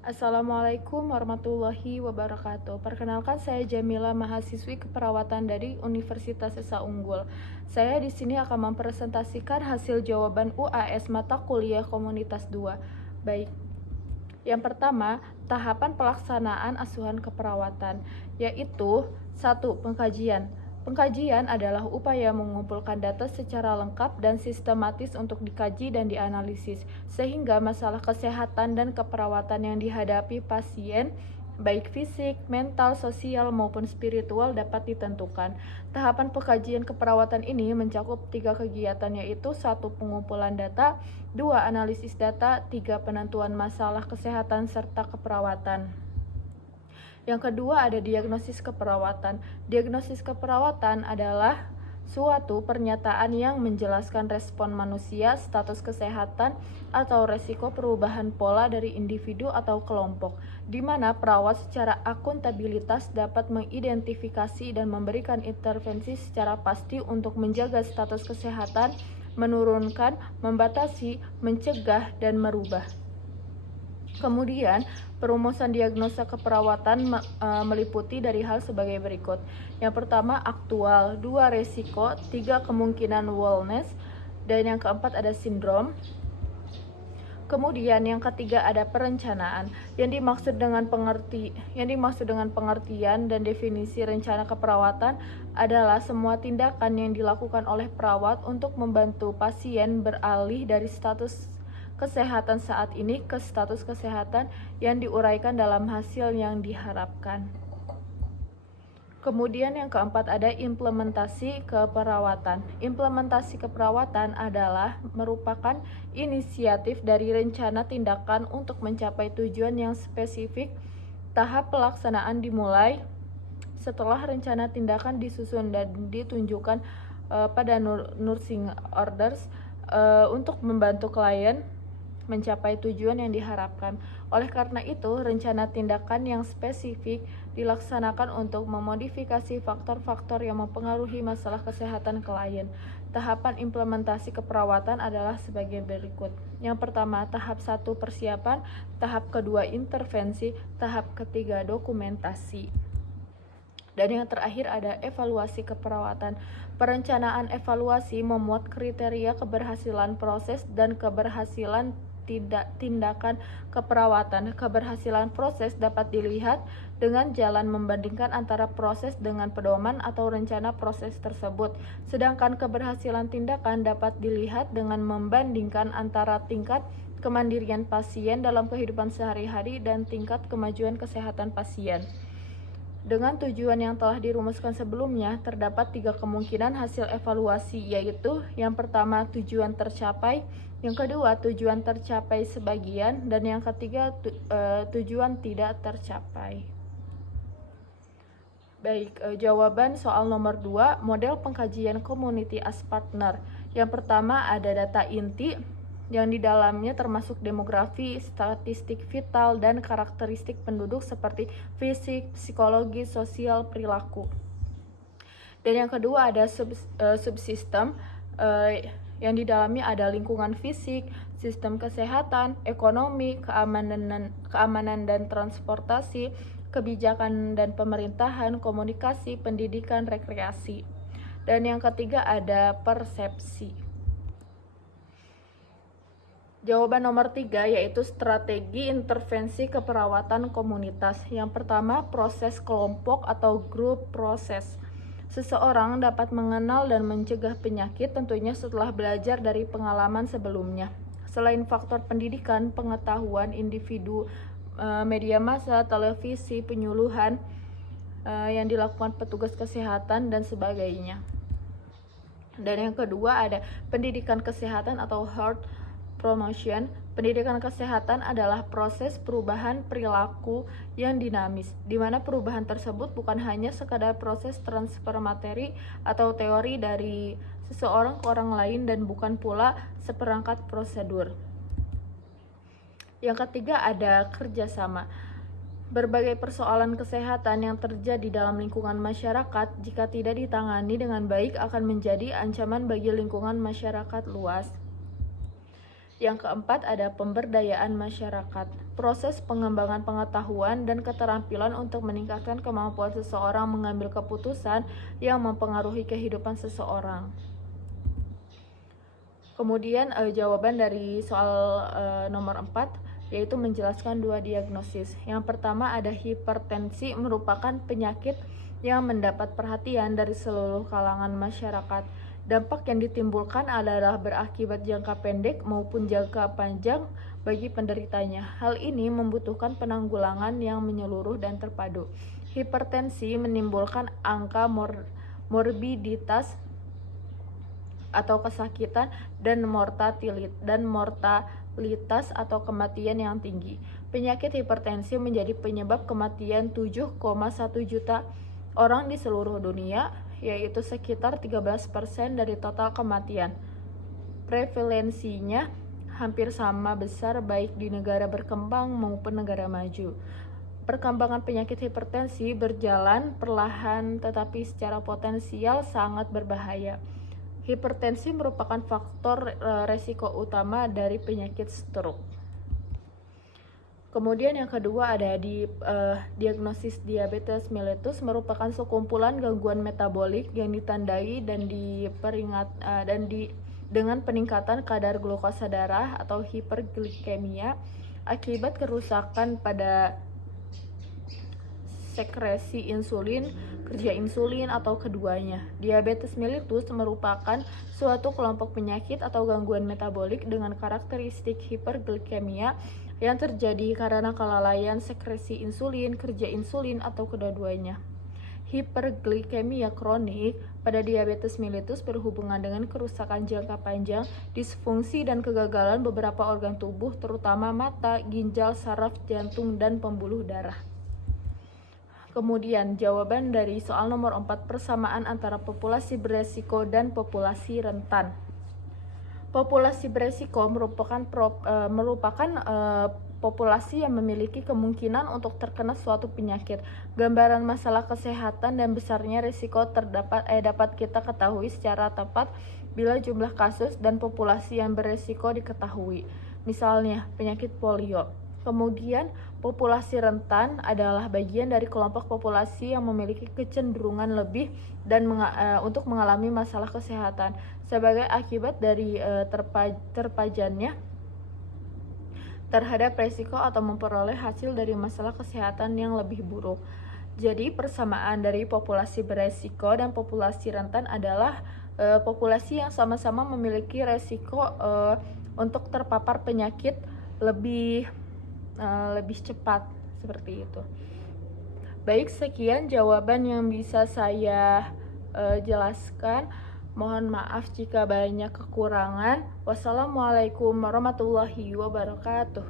Assalamualaikum warahmatullahi wabarakatuh. Perkenalkan, saya Jamila, mahasiswi keperawatan dari Universitas Esa Unggul. Saya di sini akan mempresentasikan hasil jawaban UAS mata kuliah Komunitas 2. Baik. Yang pertama, tahapan pelaksanaan asuhan keperawatan, yaitu 1. Pengkajian. Pengkajian adalah upaya mengumpulkan data secara lengkap dan sistematis untuk dikaji dan dianalisis, sehingga masalah kesehatan dan keperawatan yang dihadapi pasien, baik fisik, mental, sosial, maupun spiritual dapat ditentukan. Tahapan pengkajian keperawatan ini mencakup 3 kegiatan, yaitu 1. Pengumpulan data, 2. Analisis data, 3. Penentuan masalah kesehatan serta keperawatan. Yang kedua ada diagnosis keperawatan. Diagnosis keperawatan adalah suatu pernyataan yang menjelaskan respon manusia, status kesehatan, atau resiko perubahan pola dari individu atau kelompok, di mana perawat secara akuntabilitas dapat mengidentifikasi dan memberikan intervensi secara pasti untuk menjaga status kesehatan, menurunkan, membatasi, mencegah, dan merubah. Kemudian, perumusan diagnosa keperawatan meliputi dari hal sebagai berikut. Yang pertama, aktual, 2. Resiko, 3. Kemungkinan wellness, dan yang keempat ada sindrom. Kemudian yang ketiga ada perencanaan. Yang dimaksud dengan pengertian dan definisi rencana keperawatan adalah semua tindakan yang dilakukan oleh perawat untuk membantu pasien beralih dari status kesehatan saat ini ke status kesehatan yang diuraikan dalam hasil yang diharapkan. Kemudian yang keempat ada implementasi keperawatan. Implementasi keperawatan adalah merupakan inisiatif dari rencana tindakan untuk mencapai tujuan yang spesifik. Tahap pelaksanaan dimulai setelah rencana tindakan disusun dan ditunjukkan pada nursing orders untuk membantu klien mencapai tujuan yang diharapkan. Oleh karena itu, rencana tindakan yang spesifik dilaksanakan untuk memodifikasi faktor-faktor yang mempengaruhi masalah kesehatan klien. Tahapan implementasi keperawatan adalah sebagai berikut. Yang pertama, tahap 1 persiapan, tahap kedua intervensi, tahap ketiga dokumentasi. Dan yang terakhir ada evaluasi keperawatan. Perencanaan evaluasi memuat kriteria keberhasilan proses dan keberhasilan tindakan keperawatan. Keberhasilan proses dapat dilihat dengan jalan membandingkan antara proses dengan pedoman atau rencana proses tersebut. Sedangkan keberhasilan tindakan dapat dilihat dengan membandingkan antara tingkat kemandirian pasien dalam kehidupan sehari-hari dan tingkat kemajuan kesehatan pasien. Dengan tujuan yang telah dirumuskan sebelumnya, terdapat 3 kemungkinan hasil evaluasi, yaitu yang pertama tujuan tercapai, yang kedua tujuan tercapai sebagian, dan yang ketiga tujuan tidak tercapai. Baik, jawaban soal nomor 2, model pengkajian community as partner. Yang pertama ada data inti, yang di dalamnya termasuk demografi, statistik vital, dan karakteristik penduduk seperti fisik, psikologi, sosial, perilaku. Dan yang kedua ada subsistem, yang di dalamnya ada lingkungan fisik, sistem kesehatan, ekonomi, keamanan dan transportasi, kebijakan dan pemerintahan, komunikasi, pendidikan, rekreasi. Dan yang ketiga ada persepsi. Jawaban nomor 3 yaitu strategi intervensi keperawatan komunitas. Yang pertama, proses kelompok atau group proses. Seseorang dapat mengenal dan mencegah penyakit tentunya setelah belajar dari pengalaman sebelumnya. Selain faktor pendidikan, pengetahuan individu, media massa, televisi, penyuluhan yang dilakukan petugas kesehatan, dan sebagainya. Dan yang kedua ada pendidikan kesehatan atau health promotion. Pendidikan kesehatan adalah proses perubahan perilaku yang dinamis, di mana perubahan tersebut bukan hanya sekadar proses transfer materi atau teori dari seseorang ke orang lain dan bukan pula seperangkat prosedur. Yang ketiga ada kerjasama. Berbagai persoalan kesehatan yang terjadi dalam lingkungan masyarakat jika tidak ditangani dengan baik akan menjadi ancaman bagi lingkungan masyarakat luas. Yang keempat ada pemberdayaan masyarakat. Proses pengembangan pengetahuan dan keterampilan untuk meningkatkan kemampuan seseorang mengambil keputusan yang mempengaruhi kehidupan seseorang. Kemudian jawaban dari soal nomor 4 yaitu menjelaskan dua diagnosis. Yang pertama ada hipertensi, merupakan penyakit yang mendapat perhatian dari seluruh kalangan masyarakat. Dampak yang ditimbulkan adalah berakibat jangka pendek maupun jangka panjang bagi penderitanya. Hal ini membutuhkan penanggulangan yang menyeluruh dan terpadu. Hipertensi menimbulkan angka morbiditas atau kesakitan dan mortalitas atau kematian yang tinggi. Penyakit hipertensi menjadi penyebab kematian 7,1 juta orang di seluruh dunia, yaitu sekitar 13% dari total kematian. Prevalensinya hampir sama besar baik di negara berkembang maupun negara maju. Perkembangan penyakit hipertensi berjalan perlahan tetapi secara potensial sangat berbahaya. Hipertensi merupakan faktor resiko utama dari penyakit stroke. Kemudian yang kedua ada diagnosis diabetes mellitus, merupakan sekumpulan gangguan metabolik yang ditandai dengan peningkatan kadar glukosa darah atau hiperglikemia akibat kerusakan pada sekresi insulin, kerja insulin, atau keduanya. Diabetes mellitus merupakan suatu kelompok penyakit atau gangguan metabolik dengan karakteristik hiperglikemia yang terjadi karena kelalaian sekresi insulin, kerja insulin, atau kedua-duanya. Hiperglikemia kronik pada diabetes mellitus berhubungan dengan kerusakan jangka panjang, disfungsi dan kegagalan beberapa organ tubuh terutama mata, ginjal, saraf, jantung, dan pembuluh darah. Kemudian jawaban dari soal nomor 4, persamaan antara populasi beresiko dan populasi rentan. Populasi beresiko merupakan populasi yang memiliki kemungkinan untuk terkena suatu penyakit. Gambaran masalah kesehatan dan besarnya risiko dapat kita ketahui secara tepat bila jumlah kasus dan populasi yang beresiko diketahui. Misalnya penyakit polio. Kemudian populasi rentan adalah bagian dari kelompok populasi yang memiliki kecenderungan lebih dan untuk mengalami masalah kesehatan sebagai akibat dari terpajannya terhadap resiko atau memperoleh hasil dari masalah kesehatan yang lebih buruk. Jadi persamaan dari populasi beresiko dan populasi rentan adalah populasi yang sama-sama memiliki resiko untuk terpapar penyakit lebih cepat, seperti itu. Baik, sekian jawaban yang bisa saya jelaskan. Mohon maaf jika banyak kekurangan. Wassalamualaikum warahmatullahi wabarakatuh.